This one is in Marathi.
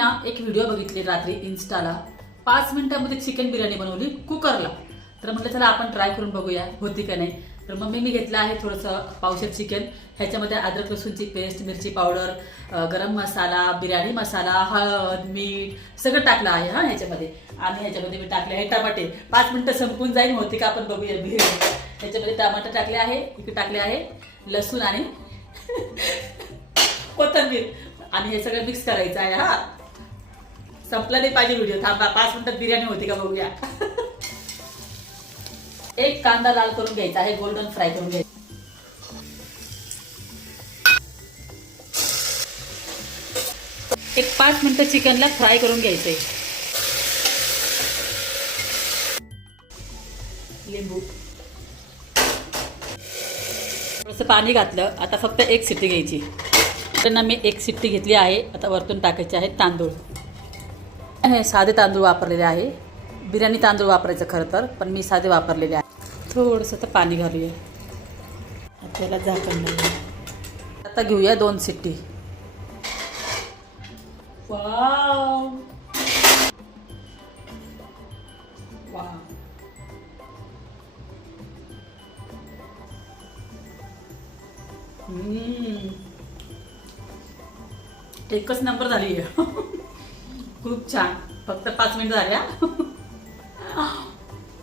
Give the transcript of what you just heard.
ना एक व्हिडिओ बघितली रात्री इन्स्टाला पाच मिनिटामध्ये चिकन बिर्याणी बनवली कुकरला. तर म्हटलं चला आपण ट्राय करून बघूया होती का नाही. तर मग मी घेतलं आहे थोडंसं पावशेर चिकन ह्याच्यामध्ये अद्रक लसूणची पेस्ट मिरची पावडर गरम मसाला बिर्याणी मसाला हळद मीठ सगळं टाकलं आहे हा ह्याच्यामध्ये. आणि ह्याच्यामध्ये मी टाकले आहे टमाटे. पाच मिनिटं संपून जाईल होती का आपण बघूया बिर्याणी ह्याच्यामध्ये टमाटर टाकले आहे इकडे टाकले आहे लसूण आणि कोथंबीर. आणि हे सगळं मिक्स करायचं आहे हा. संपला नाही पाहिजे व्हिडिओ थांबा पाच मिनिटात बिर्याणी होती का बघूया. एक कांदा लाल करून घ्यायचा आहे गोल्डन फ्राय करून घ्यायचा. एक पाच मिनिटं चिकनला फ्राय करून घ्यायचंय. लिंबू. थोडंसं पाणी घातलं आता फक्त एक सिट्टी घ्यायची. त्यांना मी एक सिट्टी घेतली आहे आता वरतून टाकायची आहे तांदूळ. हे साधे तांदूळ वापरलेले आहे. बिर्याणी तांदूळ वापरायचं खरं तर पण मी साधे वापरलेले आहे. थोडंसं तर पाणी घालूया. आपल्याला झाकण नाही. आता घेऊया दोन सिट्टी. वाव. हम्म. एकच नंबर झाली आहे. खूप छान. फक्त पाच मिनिट झाल्या